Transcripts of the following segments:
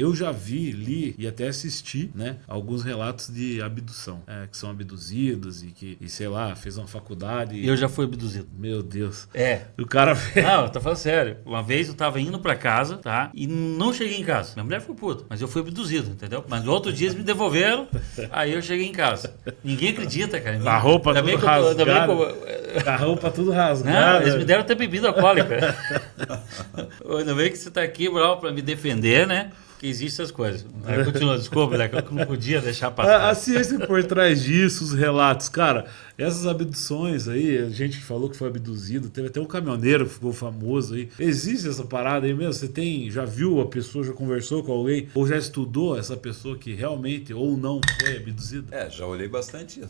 Eu já li e até assisti, né, alguns relatos de abdução, que são abduzidos e sei lá, fez uma faculdade. Eu já fui abduzido. Meu Deus. É. O cara. Não, eu tô falando sério. Uma vez eu tava indo pra casa, tá? E não cheguei em casa. Minha mulher ficou puta, mas eu fui abduzido, entendeu? Mas no outro dia eles me devolveram, aí eu cheguei em casa. Ninguém acredita, cara. A roupa Ainda bem tudo que eu- ainda bem que rasgada. eu- A roupa tudo Não, rasgada. eles me deram até bebida alcoólica. Ainda bem que você tá aqui, Brau, pra me defender, né? Que existem essas coisas. Aí continua, desculpa, né? Que eu não podia deixar A passar. ciência por trás disso, os relatos, cara, essas abduções aí, a gente que falou que foi abduzido, teve até um caminhoneiro que ficou famoso aí. Existe essa parada aí mesmo? Você já viu a pessoa, já conversou com alguém, ou já estudou essa pessoa que realmente ou não foi abduzida? Já olhei bastante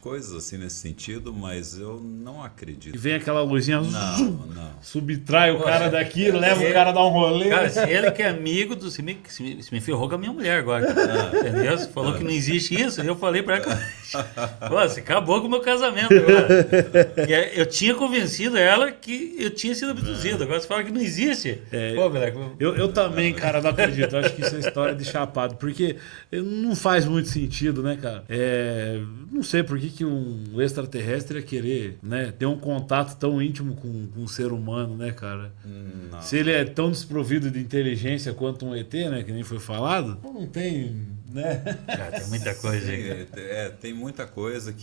coisas assim nesse sentido, mas eu não acredito. E vem aquela luzinha, Não. subtrai o cara daqui, leva o cara a dar um rolê. Cara, se ele que é amigo do. Se me ferrou com a minha mulher agora. Entendeu? Você falou que não existe isso, e eu falei pra ela. Pô, você acabou com o meu casamento agora. Eu tinha convencido ela que eu tinha sido abduzido. Agora você fala que não existe. Pô, moleque. Eu também, cara, não acredito. Eu acho que isso é história de chapado. Porque não faz muito sentido, né, cara? Não sei por que um extraterrestre ia querer, né, ter um contato tão íntimo com um ser humano, né, cara? Não. Se ele é tão desprovido de inteligência quanto um ET, né, que nem foi falado, não tem, né? Cara, tem muita coisa aí. Tem muita coisa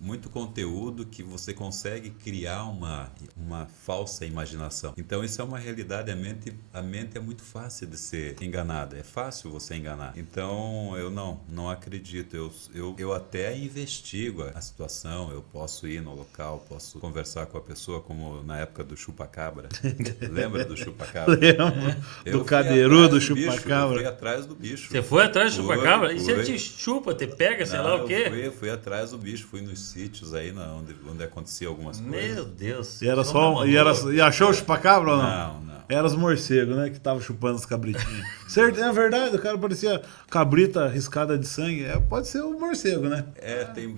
muito conteúdo que você consegue criar uma falsa imaginação. Então isso é uma realidade, a mente é muito fácil de ser enganada, é fácil você enganar. Então eu não acredito, eu até investigo a situação, eu posso ir no local, posso conversar com a pessoa, como na época do chupa-cabra. Lembra do chupa-cabra? Lembro Eu do fui cadeirudo atrás do bicho, Eu chupa-cabra. fui atrás do bicho. Você foi atrás do chupacabra? E se ele Fui. te chupa, te pega, sei lá o quê? Eu fui atrás do bicho, fui nos sítios aí onde acontecia algumas coisas. Meu Deus. E era Só só. uma E achou o chupacabra ou não? Não. Era os morcegos, né? Que estavam chupando os cabritinhos. Certo, é verdade, o cara parecia cabrita riscada de sangue. Pode ser o morcego, né?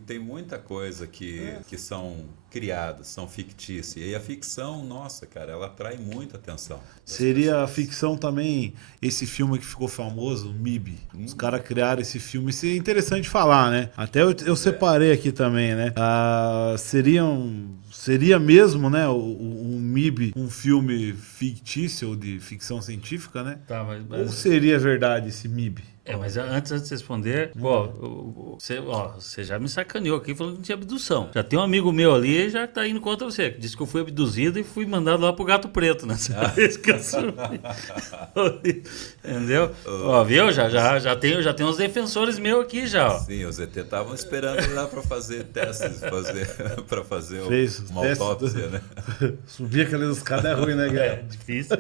Tem muita coisa que são criadas, são fictícias. E a ficção, nossa, cara, ela atrai muita atenção. Seria a ficção também, esse filme que ficou famoso, o MIB. Os caras criaram esse filme. Isso é interessante falar, né? Até eu separei aqui também, né? Seria mesmo, né, o MIB um filme fictício ou de ficção científica, né? Tá, Ou seria verdade esse MIB? mas antes de responder, você já me sacaneou aqui falando que não tinha abdução. Já tem um amigo meu ali já tá indo contra você. Que disse que eu fui abduzido e fui mandado lá pro Gato Preto nessa vez que eu subi. Entendeu? Viu? Já tem uns defensores meus aqui já. Ó. Sim, os ET estavam esperando lá para fazer testes, para fazer uma testes autópsia, né? Subir aquelas escadas é ruim, né, É Guilherme? difícil.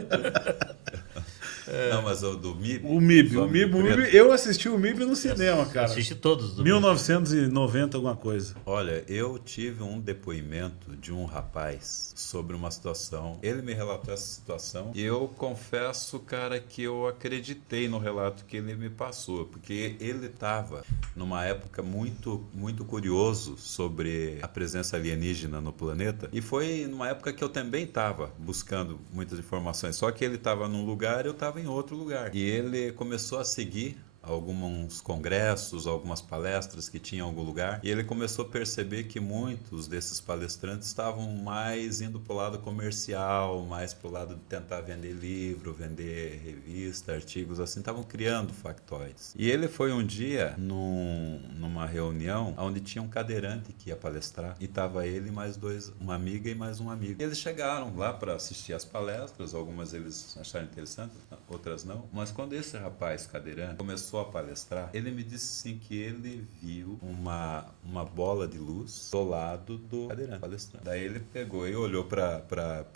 Não, mas o do MIB. O MIB, o MIB, eu assisti o MIB no cinema, cara. Assiste todos do 1990, alguma coisa. Olha, eu tive um depoimento de um rapaz sobre uma situação. Ele me relatou essa situação e eu confesso, cara, que eu acreditei no relato que ele me passou, porque ele estava numa época muito, muito curioso sobre a presença alienígena no planeta e foi numa época que eu também estava buscando muitas informações, só que ele estava num lugar e eu estava em outro lugar. E ele começou a seguir alguns congressos, algumas palestras que tinham em algum lugar, e ele começou a perceber que muitos desses palestrantes estavam mais indo para o lado comercial, mais para o lado de tentar vender livro, vender revista, artigos, assim, estavam criando factoides. E ele foi um dia numa reunião onde tinha um cadeirante que ia palestrar, e estava ele e mais uma amiga e mais um amigo. E eles chegaram lá para assistir as palestras, algumas eles acharam interessantes, outras não, mas quando esse rapaz cadeirante começou a palestrar, ele me disse assim que ele viu uma bola de luz do lado do cadeirante palestrando. Daí ele pegou e olhou para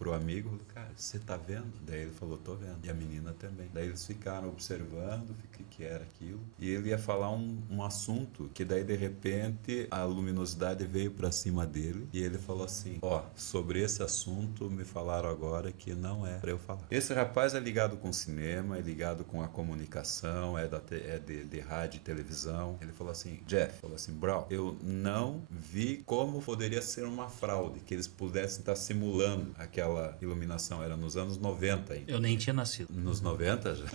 o amigo e falou, cara, você tá vendo? Daí ele falou, tô vendo. E a menina também. Daí eles ficaram observando o que era aquilo. E ele ia falar um assunto que daí de repente a luminosidade veio para cima dele e ele falou assim, sobre esse assunto me falaram agora que não é para eu falar. Esse rapaz é ligado com cinema, é ligado com a comunicação, é de rádio e televisão. Ele falou assim, Brau, eu não vi como poderia ser uma fraude, que eles pudessem estar simulando aquela iluminação. Era nos anos 90 ainda. Eu nem tinha nascido. Nos 90 já?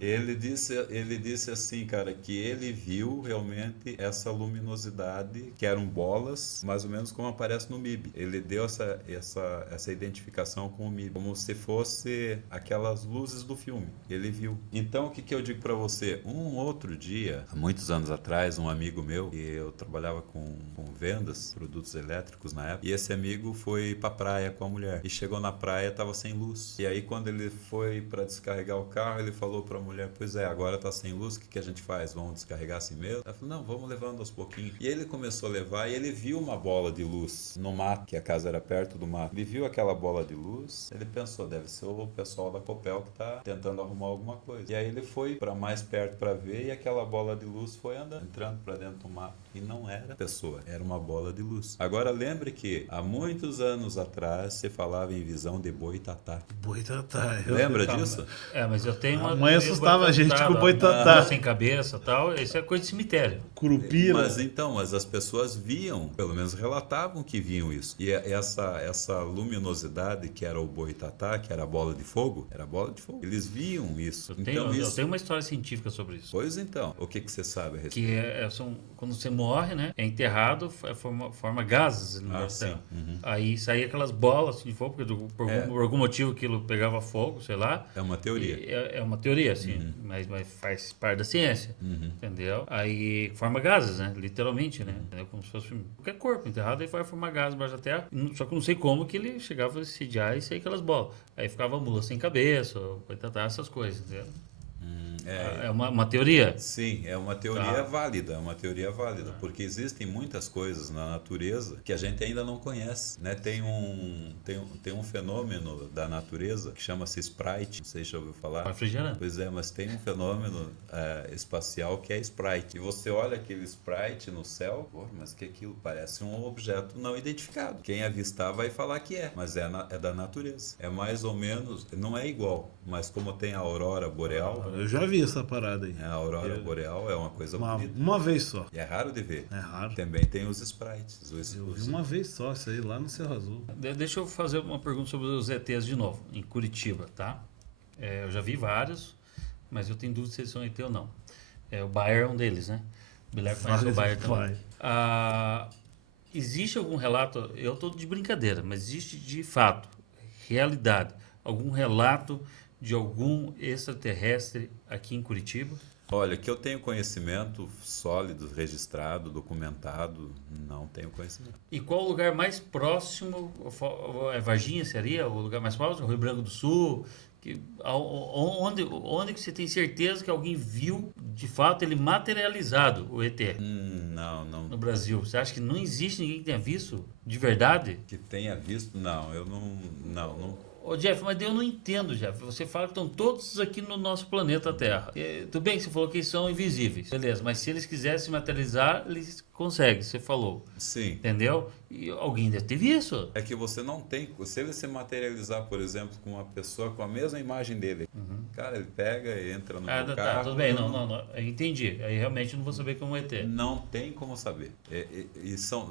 Ele disse assim, cara, que ele viu realmente essa luminosidade, que eram bolas, mais ou menos como aparece no MIB. Ele deu essa identificação com o MIB, como se fosse aquelas luzes do filme. Ele viu. Então, o que eu digo para você? Um outro dia, há muitos anos atrás, um amigo meu, e eu trabalhava com vendas, produtos elétricos na época, e esse amigo foi pra praia com a mulher. E chegou na praia, tava sem luz. E aí, quando ele foi para descarregar o carro, ele falou pra mulher, pois é, agora tá sem luz, o que a gente faz? Vamos descarregar assim mesmo? Ela falou, não, vamos levando aos pouquinhos. E ele começou a levar e ele viu uma bola de luz no mato, que a casa era perto do mato. Ele viu aquela bola de luz, ele pensou, deve ser o pessoal da Copel que tá tentando arrumar alguma coisa. E aí ele foi para mais perto para ver e aquela bola de luz foi andando, entrando para dentro do mato. E não era pessoa, era uma bola de luz. Agora lembre que há muitos anos atrás se falava em visão de boitatá. Boitatá. Lembra disso? Mas eu tenho uma... A mãe assustava a gente com o boitatá. Sem cabeça e tal, isso é coisa de cemitério. Curupira. Mas as pessoas viam, pelo menos relatavam que viam isso. E essa luminosidade que era o boitatá, que era a bola de fogo, era a bola de fogo. Eles viam isso. Eu tenho uma história científica sobre isso. Pois então, o que você sabe a respeito? Que quando você morre, né, é enterrado, forma gases no céu. Aí saía aquelas bolas assim, de fogo, porque por algum motivo aquilo pegava fogo, sei lá. É uma teoria. É uma teoria, assim, mas faz parte da ciência, entendeu? Aí forma gases, né, literalmente, né, entendeu? Como se fosse qualquer corpo enterrado, aí vai formar gases embaixo da terra, só que eu não sei como que ele chegava a sediar e sair aquelas bolas. Aí ficava a mula sem cabeça, essas coisas, entendeu? É uma teoria? Sim, é uma teoria válida, porque existem muitas coisas na natureza que a gente ainda não conhece, né? Tem um fenômeno da natureza que chama-se Sprite, não sei se já ouviu falar. Refrigerante. Pois é, mas tem um fenômeno espacial que é Sprite. E você olha aquele Sprite no céu, pô, mas que aquilo parece um objeto não identificado. Quem avistar vai falar que mas é da natureza. É mais ou menos, não é igual, mas como tem a aurora boreal... Eu já vi essa parada aí. A aurora boreal é uma coisa bonita. Uma vez só. E é raro de ver. É raro. Também tem os sprites. Eu vi uma vez só, isso aí lá no Cerro Azul. Deixa eu fazer uma pergunta sobre os ETs de novo, em Curitiba, tá? Eu já vi vários, mas eu tenho dúvida se eles são ET ou não. O Bayer é um deles, né? O Biler conhece o Bayer também. Existe algum relato, eu estou de brincadeira, mas existe de fato, realidade, algum relato de algum extraterrestre aqui em Curitiba? Olha, que eu tenho conhecimento sólido, registrado, documentado, não tenho conhecimento. E qual o lugar mais próximo? Varginha seria o lugar mais próximo? Rio Branco do Sul? Onde que você tem certeza que alguém viu, de fato, ele materializado, o ET? Não. No Brasil. Você acha que não existe ninguém que tenha visto de verdade? Que tenha visto? Não, eu não. Ô Jeff, mas eu não entendo, Jeff. Você fala que estão todos aqui no nosso planeta Terra. Tudo bem que você falou que eles são invisíveis. Beleza, mas se eles quisessem materializar, eles conseguem, você falou. Sim. Entendeu? E alguém deve ter visto. É que você não tem... Se ele se materializar, por exemplo, com uma pessoa com a mesma imagem dele, cara, ele pega e entra no meu carro... Tá, tudo bem. Não. Eu entendi. Aí realmente eu não vou saber como é ET. Não tem como saber.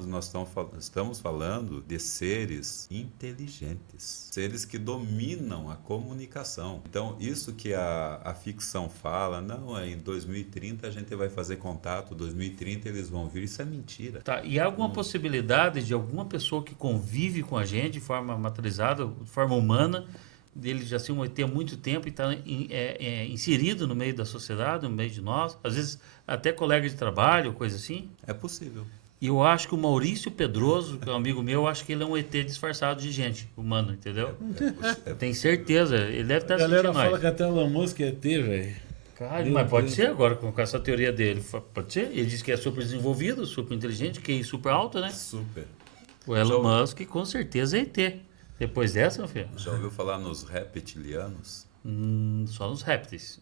Nós estamos falando de seres inteligentes. Seres que dominam a comunicação. Então, isso que a ficção fala, não, em 2030 a gente vai fazer contato, 2030 eles vão vir, isso é mentira. Tá, e há alguma possibilidade de alguma pessoa que convive com a gente de forma materializada, de forma humana, dele já ser um ET há muito tempo e está inserido no meio da sociedade, no meio de nós, às vezes até colega de trabalho, coisa assim? É possível. E eu acho que o Maurício Pedroso, que é um amigo meu, eu acho que ele é um ET disfarçado de gente humana, entendeu? Tenho certeza. Ele deve estar assistindo nós. A galera fala que até o Elon Musk é ET, velho. Cara, mas pode ser agora, com essa teoria dele. Pode ser. Ele diz que é super desenvolvido, super inteligente, que é super alto, né? Super. O Elon Musk com certeza é ET. Depois dessa, meu filho? Já ouviu falar nos reptilianos? Só nos répteis.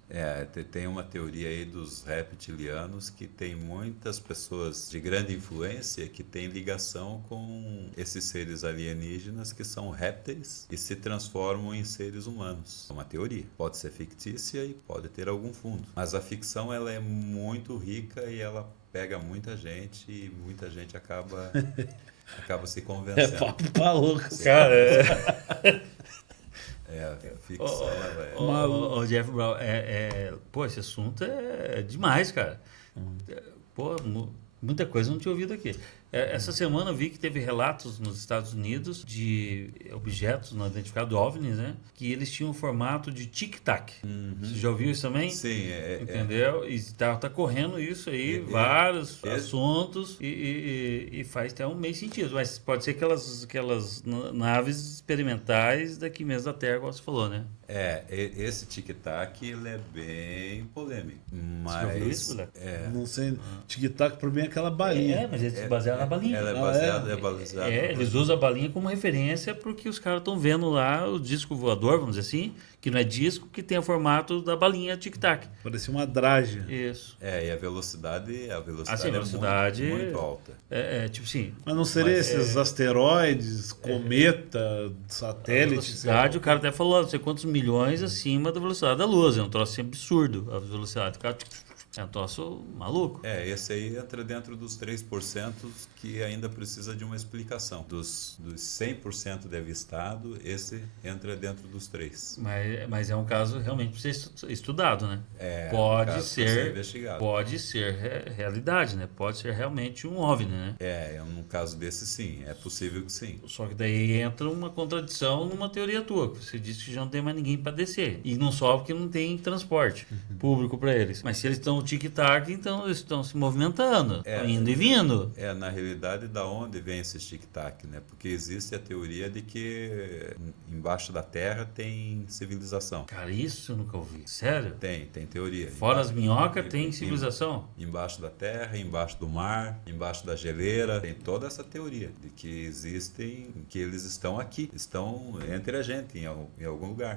Tem uma teoria aí dos reptilianos que tem muitas pessoas de grande influência que têm ligação com esses seres alienígenas que são répteis e se transformam em seres humanos. É uma teoria. Pode ser fictícia e pode ter algum fundo. Mas a ficção ela é muito rica e ela pega muita gente e muita gente acaba se convencendo. É papo pra louco. Cara, Ficção, né, velho? Ô, Jeff Brown, pô, esse assunto é demais, cara. Pô, muita coisa eu não tinha ouvido aqui. Essa semana eu vi que teve relatos nos Estados Unidos de objetos não identificados, OVNIs, né? Que eles tinham um formato de tic-tac. Você já ouviu isso também? Sim, Entendeu? E tá correndo isso aí, vários assuntos, e faz até um meio sentido. Mas pode ser aquelas naves experimentais daqui mesmo da Terra, como você falou, né? Esse tic-tac, ele é bem polêmico. Mas, Você já ouviu isso, moleque? Não sei. Tic-tac pra mim é aquela balinha. Mas eles se basearam na balinha. Ela é baseada. Eles usam a balinha como referência porque os caras estão vendo lá o disco voador, vamos dizer assim, que não é disco, que tem o formato da balinha tic-tac. Parecia uma draja. Isso. E a velocidade, Assim, a velocidade é muito alta. Tipo assim, Mas não seria esses asteroides, cometa, a satélite? velocidade, o cara até falou, não sei quantos milhões acima da velocidade da luz. É um troço assim, absurdo a velocidade. O cara, é um troço maluco. Esse aí entra dentro dos 3% que ainda precisa de uma explicação. Dos 100% de avistado, esse entra dentro dos 3%. Mas é um caso realmente para ser estudado, né? Pode ser investigado. Pode ser realidade, né? Pode ser realmente um OVNI, né? Num caso desse, sim. É possível que sim. Só que daí entra uma contradição numa teoria tua. Você disse que já não tem mais ninguém para descer. E não só porque não tem transporte público para eles. Mas se eles estão tic-tac, então eles estão se movimentando, estão indo e vindo. Na realidade, da onde vem esse tic-tac, né? Porque existe a teoria de que embaixo da Terra tem civilização. Cara, isso eu nunca ouvi. Sério? Tem teoria. Fora as minhocas, tem civilização? Embaixo da Terra, embaixo do mar, embaixo da geleira. Tem toda essa teoria de que existem, que eles estão aqui, estão entre a gente, em algum lugar.